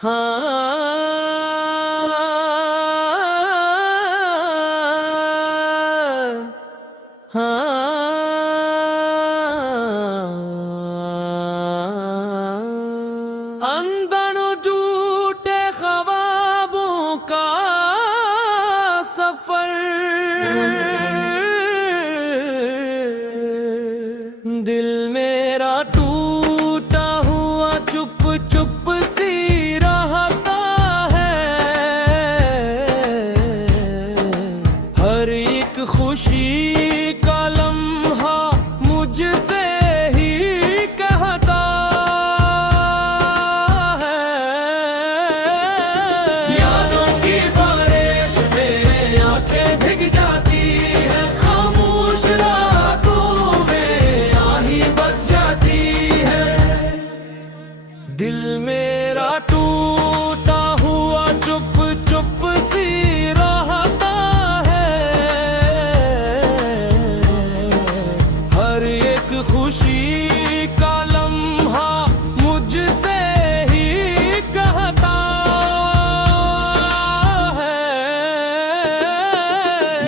हाँ अंधड़ टूटे ख्वाबों का सफर, दिल मेरा टूटा हुआ चुप चुप सी रहता है। हर एक खुशी का लम्हा मुझसे ही कहता है। यादों की बारिश में आंखें भीग जाती है, खामोश रातों में आही बस जाती है। दिल मेरा टूटा हुआ चुप चुप सी रहता है। हर एक खुशी का लम्हा मुझसे ही कहता है।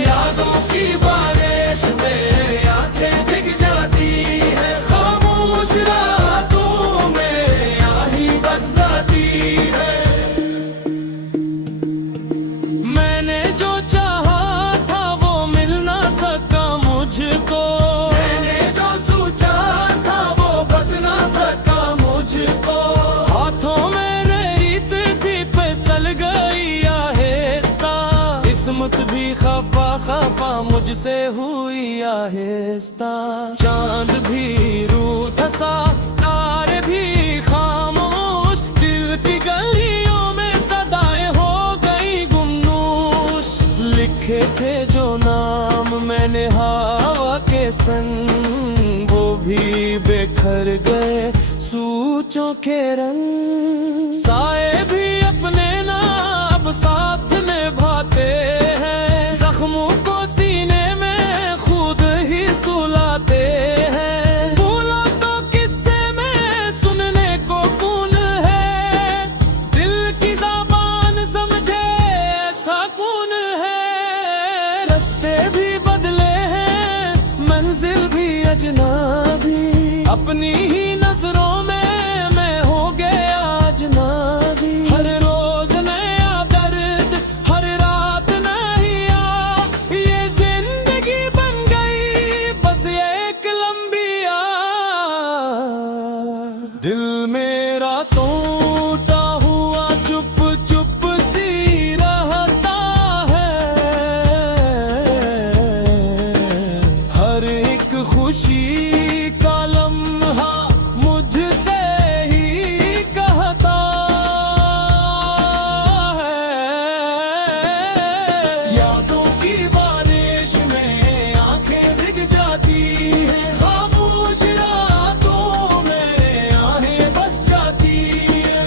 यादों की बारिश में आंखें भीग जाती है, खामोश रातों में आही बस जाती है। मैंने जो चाहा था वो मिल ना सका मुझको, मैंने जो सोचा था वो बद ना सका मुझको। हाथों में रेत थी फिसल गई आहिस्ता, किस्मत भी खफा खफा मुझसे हुई आहिस्ता। चांद भी रूठ सा, तारे भी खामोश, दिल की गलियों में सदाएं हो गई गुमनूश। लिखे थे जो नाम मैंने हवा के संग, वो भी बिखर गए सूचों के रंग। साए भी अपने नाम साथ निभाते हैं, जख्मों को सीने में खुद ही सुलाते हैं। बोलो तो किस्से में सुनने को कौन है, दिल की ज़बान समझे ऐसा कौन है। रास्ते भी बदले हैं, मंजिल भी अजनबी, अपनी ही नजरों में मैं हो गया अजनबी। हर रोज नया दर्द, हर रात नया, ये जिंदगी बन गई बस एक लंबी याद। दिल मेरा टूटा हुआ चुप चुप सी रहता है। हर एक खुशी का लम्हा मुझसे ही कहता है। यादों की बारिश में आंखें भीग जाती है, खामोश रातों में आहें बस जाती है।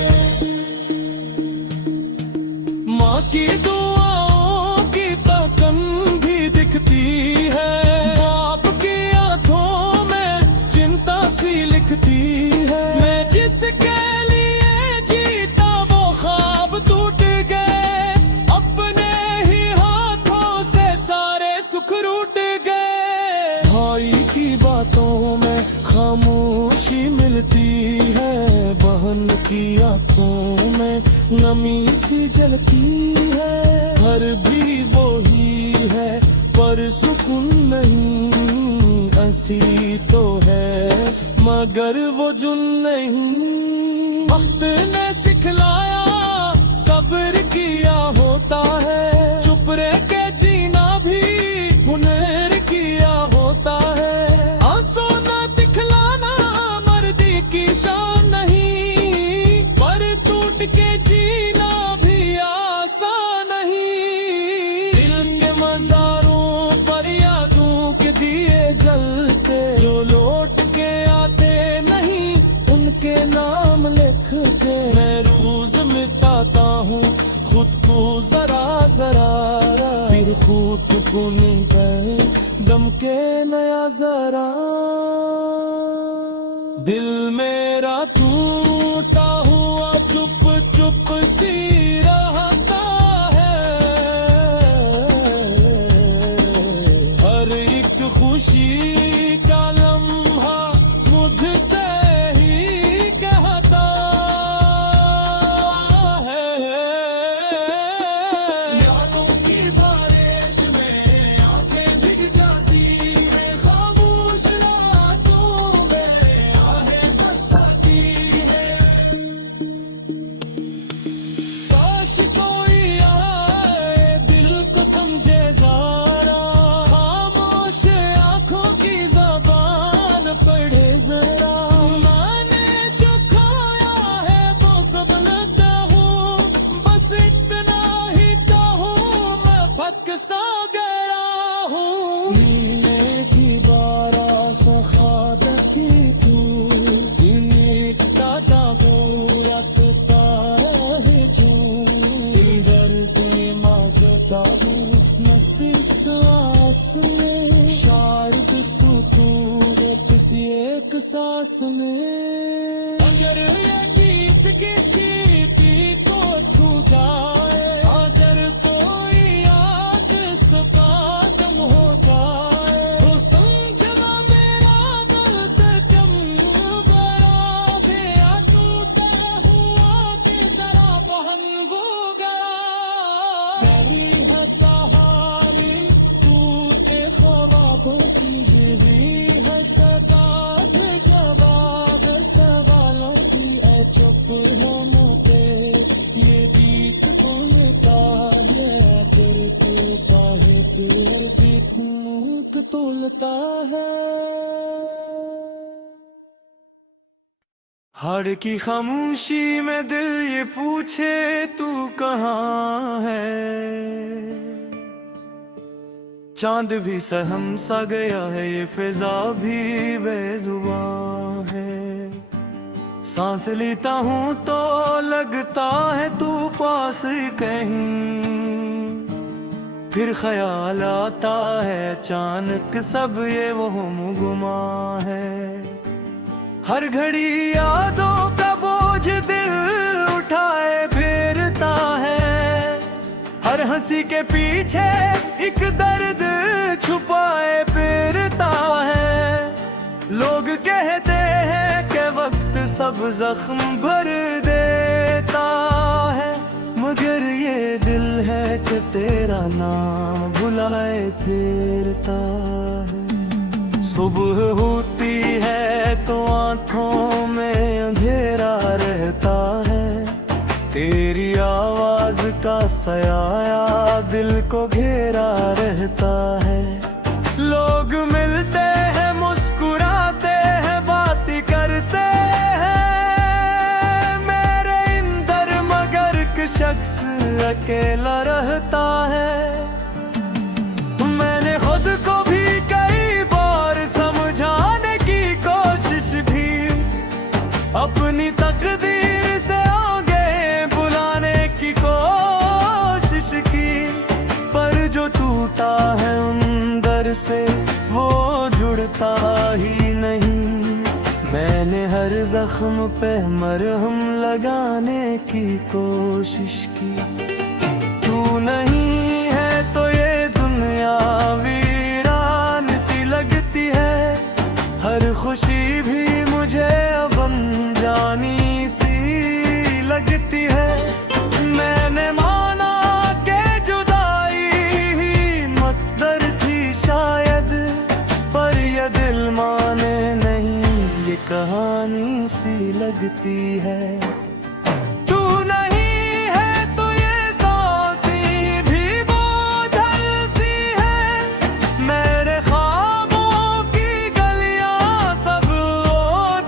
माँ की दुआओं की तकन भी दिखती है, बाप की आंखों में चिंता सी लिखती है। मैं जिसके लिए जीता वो ख्वाब टूट गए, अपने ही हाथों से सारे सुख रूठ गए। भाई की बातों में खामोशी मिलती है, बहन की आंखों में नमी सी जलती है। घर भी वही है पर सुकून नहीं, हंसी तो है मगर वो जुन नहीं। वक्त ने सिखलाया सब्र किया होता है, चुप रह के जीना भी हुनर किया होता है। आंसू ना दिखलाना मर्दी की शान नहीं, पर टूट के जीना भी आसान नहीं। दिल के मज़ारों पर यादों के दिए जलते, जो लौट के आते नहीं उनके नाम लिखते। मैं रोज मिटाता हूँ खुद को जरा जरा, फिर खुद को गए दम के नया जरा। दिल मेरा टूटा हुआ चुप चुप चुप सी रहता है, हर एक खुशी का लम्हा मुझसे ही कहता है। यादों की बारिश में आंखें भीग जाती है, खामोश रातों में आहें बरसाती है। काश कोई आए दिल को समझे ज़रा, खामोश आंखों की ज़बान पढ़े जरा। मैंने जो खोया है वो सब लेता हूँ, बस इतना ही कहूँ मैं पक सा गया हूँ। नीले की बारह सखादती तू इन्हीं दादा पूरा तुता है जो इधर कोई माजता हूँ नसी सांस में, शायद सुकून किसी एक सांस में। अगर ये गीत किसी दिल को छू जाए, अगर कोई याद इसका कम हो जाए, तो समझना मेरा दर्द कम बड़ा भी टूटा हुआ कि जरा बहन हो गया। मेरी है कहानी टूटे ख्वाबों की, यही है सदा जवाब सवालों की। ऐ चुप हो मोटे ये गीत बोलता है, अगर तू बाहे तेर पीठ मुँह तोलता है। हाड़ की खामोशी में दिल ये पूछे तू कहाँ है, चांद भी सहम सा गया है, ये फिजा भी बेजुबान है। सांस लेता हूँ तो लगता है तू पास कहीं, फिर ख्याल आता है अचानक सब ये वो गुमा है। हर घड़ी यादों का बोझ दिल उठाए फिरता है, हर हंसी के पीछे एक दर्द छुपाए फिरता है। लोग कहते हैं कि वक्त सब जख्म भर देता है, मगर ये दिल है कि तेरा नाम भुलाए फिरता है। सुबह होती है तो आंखों में अंधेरा रहता है, तेरी आवाज का साया दिल को घेरा रहता है। लोग मिलते हैं मुस्कुराते हैं बातें करते हैं, मेरे अंदर मगर एक शख्स अकेला रहता है। मैंने खुद को भी कई बार समझाने की कोशिश भी, अपनी तकदीर से आगे बुलाने की कोशिश की, पर जो टूटा है अंदर से वो जुड़ता ही नहीं। मैंने हर जख्म पे मरहम लगाने की कोशिश की, तू नहीं है तो ये दुनिया वीरान सी लगती है। हर खुशी भी मुझे अब अनजानी सी लगती है। मैंने माना के जुदाई ही मुक़द्दर थी शायद, पर ये दिल माने नहीं, ये कहानी सी लगती है। तू नहीं है तो ये सांसें भी बोझल सी है, मेरे ख्वाबों की गलियां सब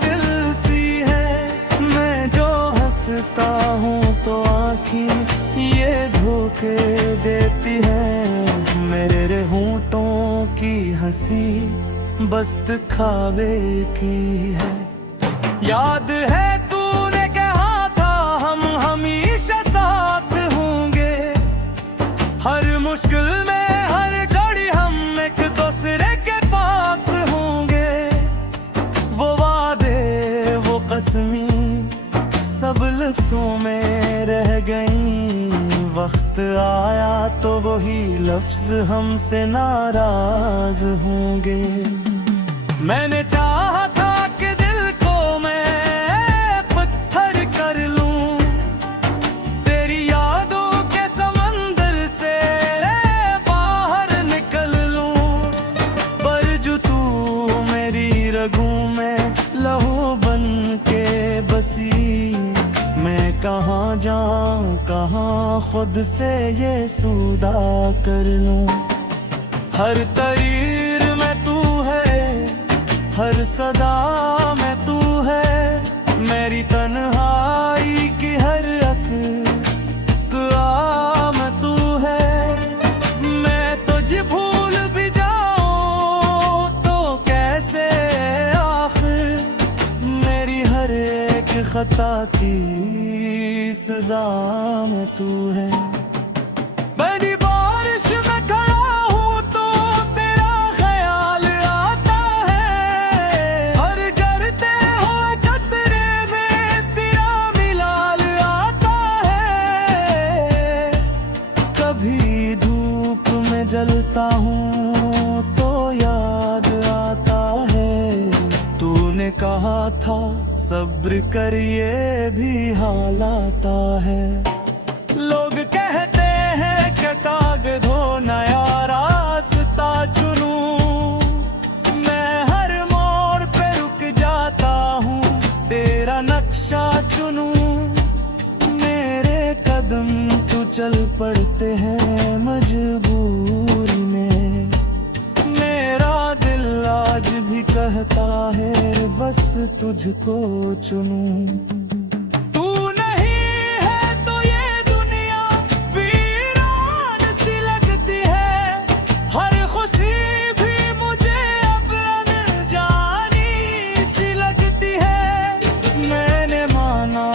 दिल सी है। मैं जो हंसता हूँ तो आँखें ये धोखे देती है, मेरे होंठों की हंसी बस दिखावे की है। याद है तूने कहा था हम हमेशा साथ होंगे, हर मुश्किल में हर घड़ी हम एक दूसरे के पास होंगे। वो वादे वो कसमी सब लफ्ज़ों में रह वक्त आया तो वही लफ्ज हमसे नाराज होंगे। मैंने चाहा था कि दिल को मैं पत्थर कर लूं, तेरी यादों के समंदर से बाहर निकल लूं, पर जो तू मेरी रगों में लहू बन के बसी, मैं कहाँ जाऊं कहाँ खुद से ये सौदा कर लूं। हर तरीर में तू है, हर सदा में तू है, मेरी तन्हाई की हर में तू है। मैं तुझे भूल भी जाऊं तो कैसे, आखिर मेरी हर एक खता की सजा में तू है। बड़ी बारिश में खड़ा हूँ तो तेरा ख्याल आता है, हर गिरते हुए कतरे में तेरा मिलाल आता है। कभी धूप में जलता हूँ तो याद आता है, तूने कहा था सब्र कर ये भी हाल आता है। लोग कहते हैं कि कागज हो नया रास्ता चुनूं, मैं हर मोड़ पे रुक जाता हूँ तेरा नक्शा चुनूं। मेरे कदम तो चल पड़ते हैं मजबूरी में, मेरा दिल आज भी कहता है बस तुझको चुनूं। तू नहीं है तो ये दुनिया वीरान सी लगती है, हर खुशी भी मुझे अब अनजानी सी लगती है। मैंने माना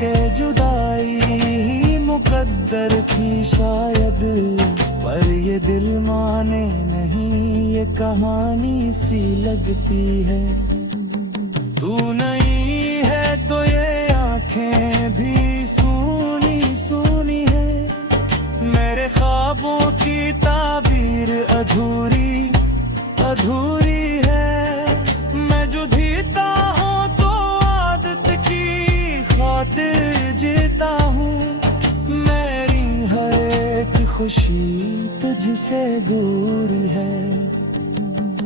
कि जुदाई मुकद्दर थी शायद, पर ये दिल माने नहीं, ये कहानी सी लगती है। तू नहीं है तो ये आंखें भी सूनी सूनी है, मेरे ख्वाबों की ताबीर अधूरी अधूरी है। मैं जो जीता हूँ तो आदत की खातिर जीता हूँ, मेरी हर एक खुशी तुझसे दूर है।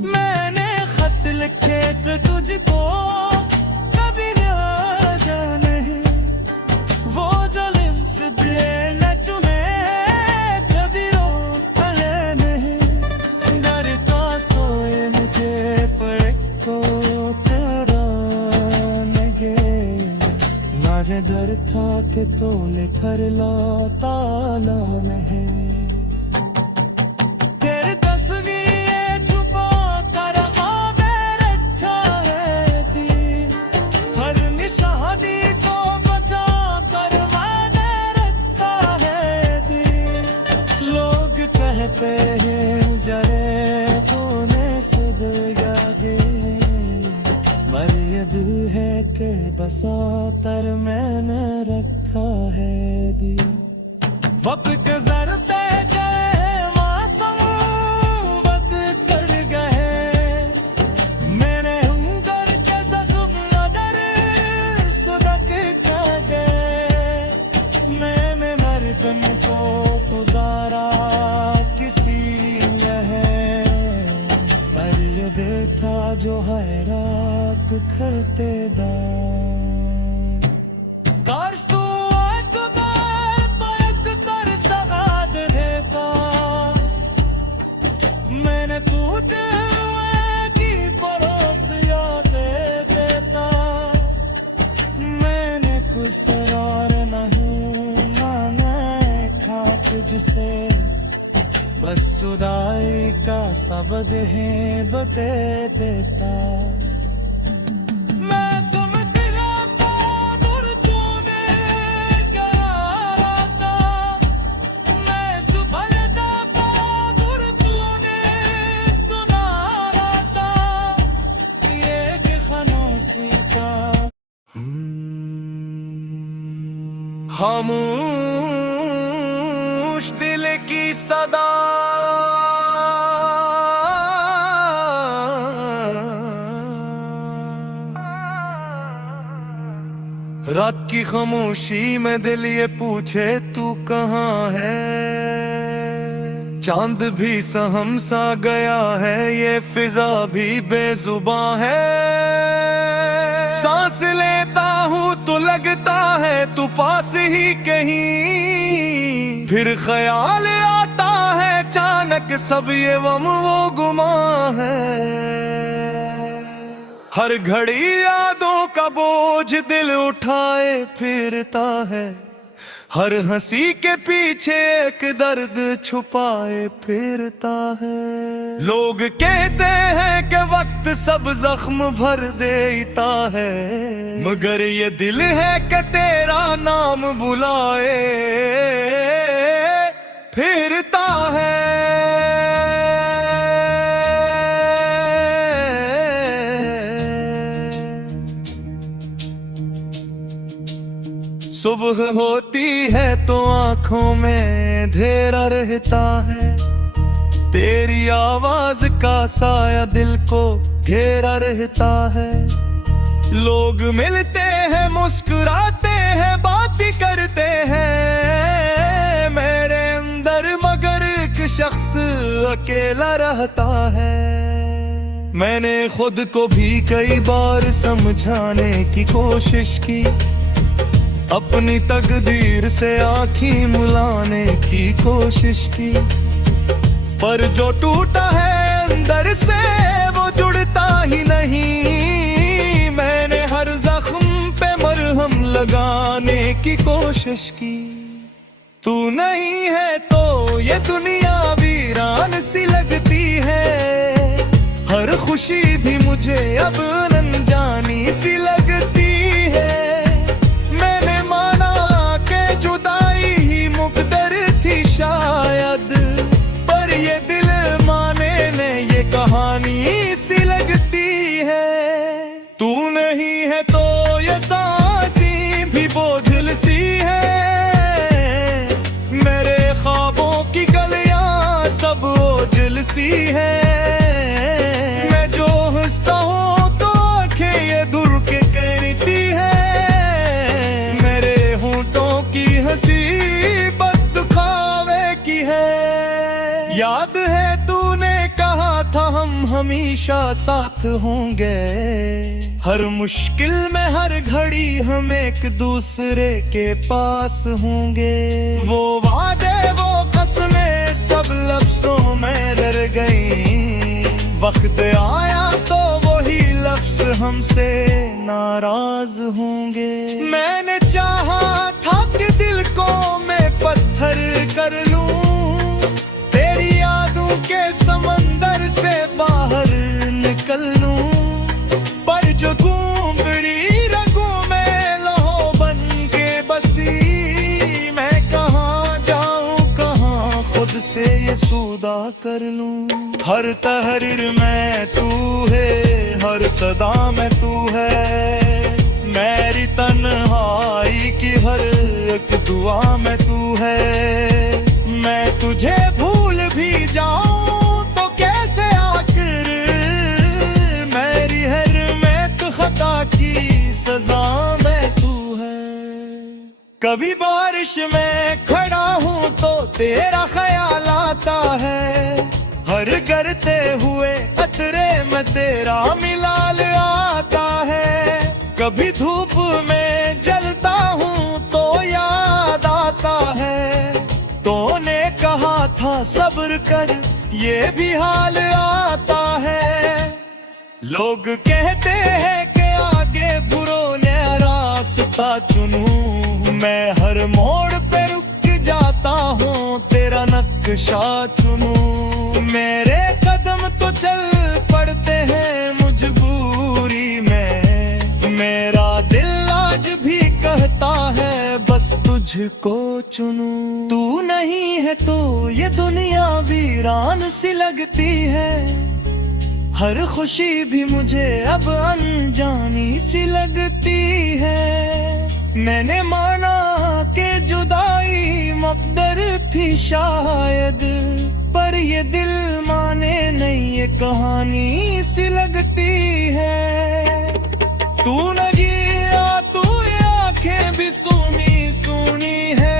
मैंने खत लिखे तो तुझको कभी याद नहीं, वो जो लिप्स दिए न चुने कभी रोकले नहीं। डर का सोए मुझे पर को तेरा लगे, ना जे डर था के तो लेकर लाता नहीं। तेरे तस्वीर छुपा कर आबेर अच्छा है थी, हर निशानी को बचा कर मैंने रखा है थी। लोग कहते हैं जरे तूने सब यादे, पर ये दिल है कि बसा तर मैंने रखा है भी। वक्त गुजरते गए मौसम वक्त कर गए, मैंने उंगर के ससुमदर सुदक कर गए। मैंने मर्दन को गुजारा किसी है, पर ये देखा जो है रात खलते दार। काश तू मैंने तू की परोस याद देता, मैंने कुछ सरार नहीं मांगे खाक जिसे, बस जुदाई का सबद है बते देता। खामोश खामोश दिल की सदा, रात की खामोशी में दिल ये पूछे तू कहाँ है। चांद भी सहम सा गया है, ये फिजा भी बेजुबां है। सांस लेता हूँ तो लगता है तू पास ही कहीं, फिर ख्याल आता है अचानक सब ये वम वो गुमा है। हर घड़ी यादों का बोझ दिल उठाए फिरता है, हर हंसी के पीछे एक दर्द छुपाए फिरता है। लोग कहते हैं कि वक्त सब जख्म भर देता है, मगर ये दिल है कि तेरा नाम बुलाए फिरता है। सुबह होती है तो आंखों में अंधेरा रहता है, तेरी आवाज का साया दिल को घेरा रहता है। लोग मिलते हैं मुस्कुराते हैं बातें करते हैं, मेरे अंदर मगर एक शख्स अकेला रहता है। मैंने खुद को भी कई बार समझाने की कोशिश की, अपनी तकदीर से आँखें मिलाने की कोशिश की, पर जो टूटा है अंदर से वो जुड़ता ही नहीं। मैंने हर जख्म पे मरहम लगाने की कोशिश की। तू नहीं है तो ये दुनिया वीरान सी लगती है, हर खुशी भी मुझे अब अनजानी सी लगती है। शायद पर ये दिल माने ने ये कहानी सी लगती है। तू नहीं है तो ये सांसें भी बोझिल सी है, मेरे ख्वाबों की गलियां सब ओझल सी है। मैं जो हंसता हूँ तो आंखें ये दूर के करती है, मेरे होंठों की हंसी याद है तूने कहा था हम हमेशा साथ होंगे, हर मुश्किल में हर घड़ी हम एक दूसरे के पास होंगे। वो वादे वो कसमें सब लफ्जों में रह गई, वक्त आया तो वही लफ्ज हमसे नाराज होंगे। मैंने चाहा था कि दिल को मैं पत्थर कर लूं, के समंदर से बाहर निकल लूं, पर जो घूमरी रगों में लहो बन के बसी, मैं कहाँ जाऊं कहाँ खुद से ये सौदा कर लूं। हर तहरीर में तू है, हर सदा में तू है, मेरी तन्हाई की हर एक दुआ में तू है। मैं तुझे भूल भी जाऊं तो कैसे आखिर, मेरी हर महक खता की सजा में तू है। कभी बारिश में खड़ा हूँ तो तेरा ख्याल आता है, हर गिरते हुए अतरे में तेरा मिलाल आता है। कभी धूप में जलता हूँ तो याद आता है, तूने कहा था सब्र कर ये भी हाल आता है। लोग कहते हैं कि आगे बुरों ने रास्ता चुनूं, मैं हर मोड़ पे रुक जाता हूँ तेरा नक्शा चुनूं। मेरे कदम तो चल पड़ते हैं मजबूरी में, मेरा दिल आज भी कहता है बस तुझको चुनूं। तू नहीं है तो ये दुनिया वीरान सी लगती है, हर खुशी भी मुझे अब अनजानी सी लगती है। मैंने माना कि जुदाई मकदर थी शायद, पर ये दिल माने नहीं, ये कहानी सी लगती है। तू लगी या तू ये आंखें भी सुनी सुनी है,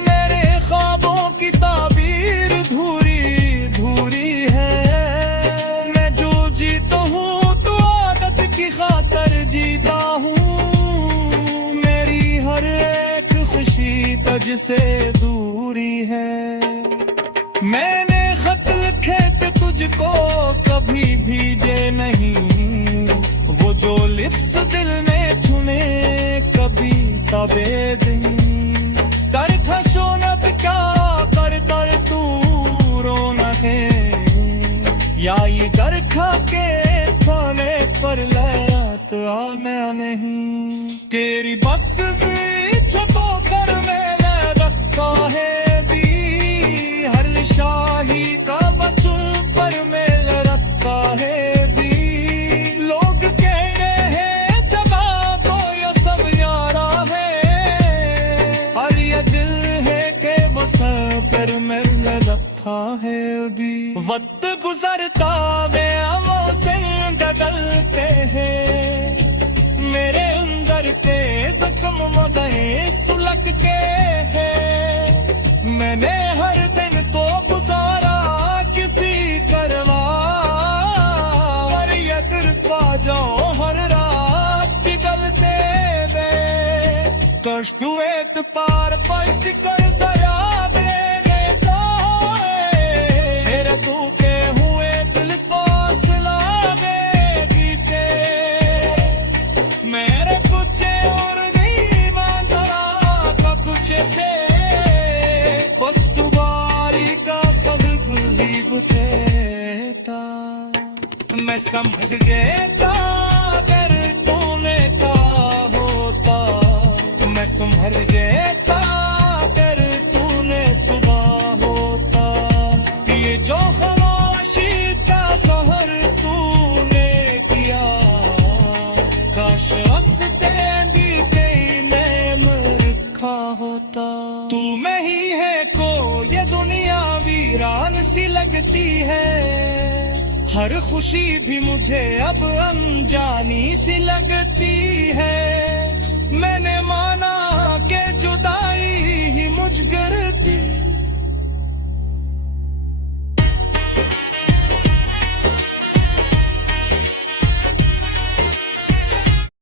मेरे ख्वाबों की ताबीर धूरी धूरी है। मैं जो जीता हूँ तो आदत की खातर जीता हूँ, मेरी हर एक खुशी तुझसे दूरी है। मैंने खत लिखे थे तुझको कभी भेजे नहीं, वो जो लिप्स दिल ने चुने कभी तबे नहीं। कर खशोनत क्या कर तर तू रोना है, या ये कर खा के खाने पर लयात आ मैं नहीं। तेरी बस भी छपो कर मैंने रखा है भी, हर शाही का बचन पर मेल रखा है भी। लोग कह रहे हैं जवाब तो ये सब यारा है, और ये दिल है के वो सब पर मेल रखा है भी। वक्त गुजरता गया से बदलते हैं, मेरे अंदर के जख्म मदे सुलग के हैं। मैंने हर दिन तो गुजारा किसी करवा, पर ये दिल का जो हर रात पिघलते दे। कष्ट हुए तो पार पलट कर सया दे देता है, मेरे तू के हुए दिल को सिला देगी के। मेरे कुछ और नहीं मांगा था कुछ से, बस तुम्हारी का सब ही बुझेता। मैं समझ गया अगर तूने कहा होता, मैं संभल गया अगर तूने सुबह होता। ये जो खामोशी का सहर तूने किया, काश हंसते दीते नैम रखा होता। तू में ही है को ये दुनिया वीरान सी लगती है, हर खुशी भी मुझे अब अनजानी सी लगती है।